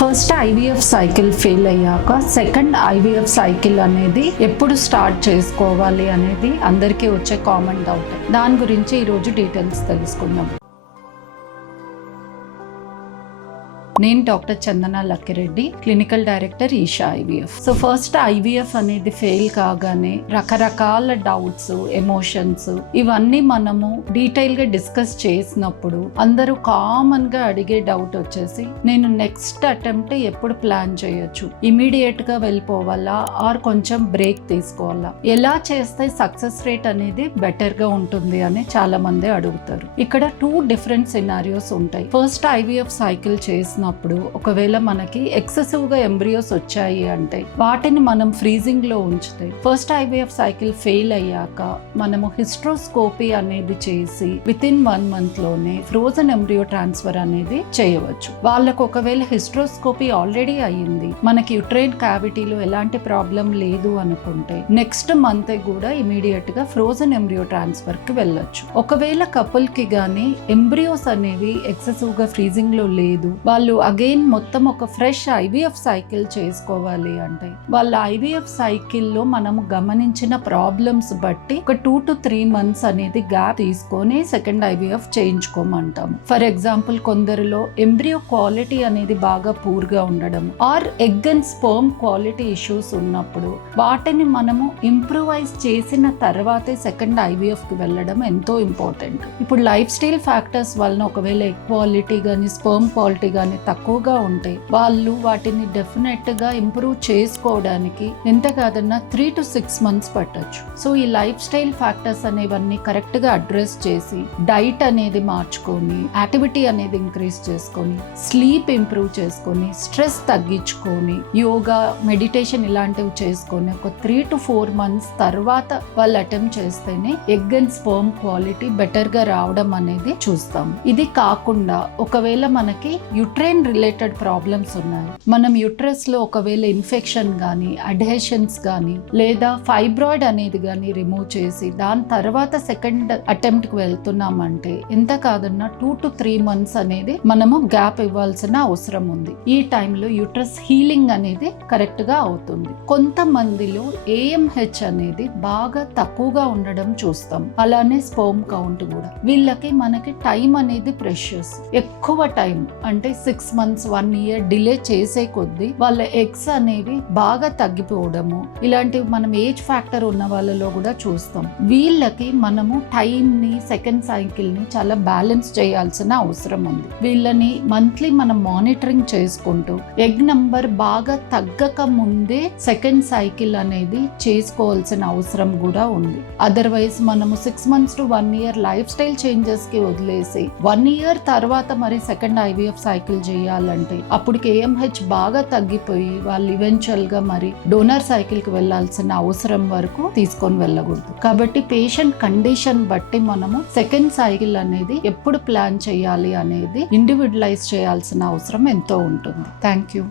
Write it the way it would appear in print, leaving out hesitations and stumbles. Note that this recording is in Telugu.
ఫస్ట్ ఐవీఎఫ్ సైకిల్ ఫెయిల్ అయ్యాక సెకండ్ ఐవీఎఫ్ సైకిల్ అనేది ఎప్పుడు స్టార్ట్ చేసుకోవాలి అనేది అందరికీ వచ్చే కామన్ డౌట్. దాని గురించి ఈరోజు డీటెయిల్స్ తెలుసుకుందాం. నేను doctor Chandana Lakkireddy, clinical director Esha IVF. So first IVF అనేది ఫెయిల్ కాగానే రకరకాల డౌట్స్, ఎమోషన్స్ ఇవన్నీ మనము డీటెయిల్ గా డిస్కస్ చేసినప్పుడు అందరూ కామన్ గా అడిగే డౌట్ వచ్చేసి, నేను నెక్స్ట్ అటెంప్ట్ ఎప్పుడు ప్లాన్ చేయొచ్చు, ఇమీడియట్ గా వెళ్ళిపోవాలా ఆర్ కొంచెం బ్రేక్ తీసుకోవాలా, ఎలా చేస్తే సక్సెస్ రేట్ అనేది బెటర్ గా ఉంటుంది అని చాలా మంది అడుగుతారు. ఇక్కడ 2 డిఫరెంట్ సినారియోస్ ఉంటాయి. ఫస్ట్ ఐవీఎఫ్ సైకిల్ చేసిన ఒకవేళ మనకి ఎక్సెసివ్ గా ఎంబ్రియోస్ వచ్చాయి అంటే వాటిని మనం ఫ్రీజింగ్ లో ఉంచితే ఫస్ట్ ఐవీఎఫ్ సైకిల్ ఫెయిల్ అయ్యాక మనము హిస్ట్రోస్కోపీ అనేది చేసి విత్ ఇన్ 1 month లోనే ఫ్రోజన్ ఎంబ్రియో ట్రాన్స్ఫర్ అనేది చేయవచ్చు. వాళ్ళకు ఒకవేళ హిస్ట్రోస్కోపీ ఆల్రెడీ అయ్యింది, మనకి యుట్రైన్ క్యావిటీలో ఎలాంటి ప్రాబ్లం లేదు అనుకుంటే నెక్స్ట్ మంత్ కూడా ఇమీడియట్ గా ఫ్రోజన్ ఎంబ్రియో ట్రాన్స్ఫర్ కి వెళ్ళొచ్చు. ఒకవేళ కపుల్ కి గానీ ఎంబ్రియోస్ అనేవి ఎక్సెసివ్ గా ఫ్రీజింగ్ లో లేదు, వాళ్ళు అగైన్ మొత్తం ఒక ఫ్రెష్ ఐవీఎఫ్ సైకిల్ చేసుకోవాలి అంటే వాళ్ళ ఐవీఎఫ్ సైకిల్లో మనము గమనించిన ప్రాబ్లమ్స్ బట్టి ఒక 2 to 3 months అనేది గ్యాప్ తీసుకొని సెకండ్ ఐవీఎఫ్ చేయించుకోమంటాము. ఫర్ ఎగ్జాంపుల్ కొందరిలో ఎంబ్రియో క్వాలిటీ అనేది బాగా పూర్ గా ఉండడం or egg and sperm quality issues ఉన్నప్పుడు వాటిని మనము ఇంప్రూవైజ్ చేసిన తర్వాతే సెకండ్ ఐవీఎఫ్ కి వెళ్ళడం ఎంతో ఇంపార్టెంట్. ఇప్పుడు లైఫ్ స్టైల్ ఫ్యాక్టర్స్ వలన ఒకవేళ ఎగ్ క్వాలిటీ గానీ స్పర్మ్ క్వాలిటీ గానీ తక్కువగా ఉంటే వాళ్ళు వాటిని డెఫినెట్ గా ఇంప్రూవ్ చేసుకోవడానికి ఎంత కాదన్నా 3 to 6 months పట్టొచ్చు. సో ఈ లైఫ్ స్టైల్ ఫ్యాక్టర్స్ అనేవన్నీ కరెక్ట్ గా అడ్రస్ చేసి డైట్ అనేది మార్చుకొని, యాక్టివిటీ అనేది ఇంక్రీజ్ చేసుకొని, స్లీప్ ఇంప్రూవ్ చేసుకొని, స్ట్రెస్ తగ్గించుకొని, యోగా, మెడిటేషన్ ఇలాంటివి చేసుకొని ఒక 3 to 4 months తర్వాత వాళ్ళు అటెంప్ట్ చేస్తేనే egg and sperm quality better గా రావడం అనేది చూస్తాం. ఇది కాకుండా ఒకవేళ మనకి యుట్రైన్ రిలేటెడ్ ప్రాబ్లమ్స్ ఉన్నాయి, మనం యుట్రస్ లో ఒకవేళ ఇన్ఫెక్షన్ గానీ, అడ్హెషన్స్ గానీ లేదా ఫైబ్రాయిడ్ అనేది గానీ రిమూవ్ చేసి దాని తర్వాత సెకండ్ అటెంప్ట్ కి వెళ్తున్నామంటే ఎంత కాదన్నా 2 to 3 months అనేది మనము గ్యాప్ ఇవ్వాల్సిన అవసరం ఉంది. ఈ టైంలో యుట్రస్ హీలింగ్ అనేది కరెక్ట్ గా అవుతుంది. కొంతమందిలో AMH అనేది బాగా తక్కువగా ఉండడం చూస్తాం, అలానే స్పర్మ్ కౌంట్ కూడా. వీళ్ళకి మనకి టైం అనేది ప్రెషియస్, ఎక్కువ టైం అంటే 6 months 1 year డిలే చేసే కొద్దీ వాళ్ళ ఎగ్స్ అనేవి బాగా తగ్గిపోవడము ఇలాంటివి మనం ఏజ్ ఫ్యాక్టర్ ఉన్న వాళ్ళలో కూడా చూస్తాం. వీళ్ళకి మనము టైం ని, సెకండ్ సైకిల్ ని చాలా బ్యాలెన్స్ చేయాల్సిన అవసరం ఉంది. వీళ్ళని మంత్లీ మనం మానిటరింగ్ చేసుకుంటూ ఎగ్ నంబర్ బాగా తగ్గక ముందే సెకండ్ సైకిల్ అనేది చేసుకోవాల్సిన అవసరం కూడా ఉంది. అదర్వైజ్ మనము 6 months to 1 year life style changes కి వదిలేసి 1 year తర్వాత మరి సెకండ్ ఐవీఎఫ్ సైకిల్ చేయాలంటే అప్పుడు AMH బాగా తగ్గిపోయి వాళ్ళు ఈవెన్చువల్ గా మరి డోనర్ సైకిల్ కి వెళ్లాల్సిన అవసరం వరకు తీసుకొని వెళ్ళకూడదు. కాబట్టి పేషెంట్ కండిషన్ బట్టి మనము సెకండ్ సైకిల్ అనేది ఎప్పుడు ప్లాన్ చేయాలి అనేది ఇండివిజువలైజ్ చేయాల్సిన అవసరం ఎంతో ఉంటుంది. Thank you.